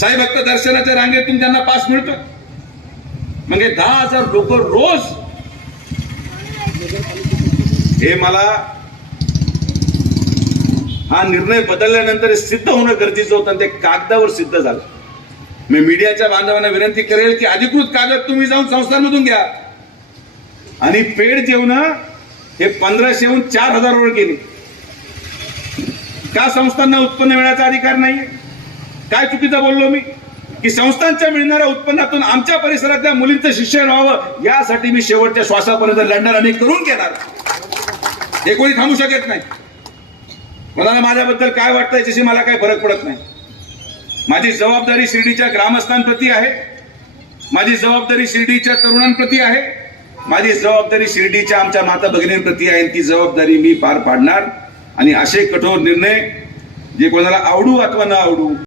साई भक्त दर्शनाच्या रांगेतून त्यांना पास मिळतो. मग हे 10,000 लोक रोज, हे मला हा निर्णय बदलल्यानंतर सिद्ध होणं गरजेचं होतं आणि ते कागदावर सिद्ध झालं. मी मीडियाच्या बांधवांना विनंती करेल की अधिकृत कागद तुम्ही जाऊन संस्थांमधून घ्या. आणि पेड जेवण हे 1500 हून 4000 वर गेले. का संस्थांना उत्पन्न मिळण्याचा अधिकार नाही? काय चुकीचं बोललो मी? की संस्थांच्या मिळणाऱ्या उत्पन्नातून आमच्या परिसरातल्या मुलींचं शिक्षण व्हावं यासाठी मी शेवटच्या श्वासापर्यंत लढणार आणि करून घेणार. हे कोणी थांबू शकत नाही. मला माझ्याबद्दल काय वाटतं याच्याशी मला काही फरक पडत नाही. माझी जबाबदारी शिर्डीच्या ग्रामस्थांप्रती आहे, माझी जबाबदारी शिर्डीच्या तरुणांप्रती आहे, माझी जबाबदारी शिर्डीच्या आमच्या माता भगिनींप्रती आहे. ती जबाबदारी मी पार पाडणार. आणि असे कठोर निर्णय जे कोणाला आवडू अथवा न आवडू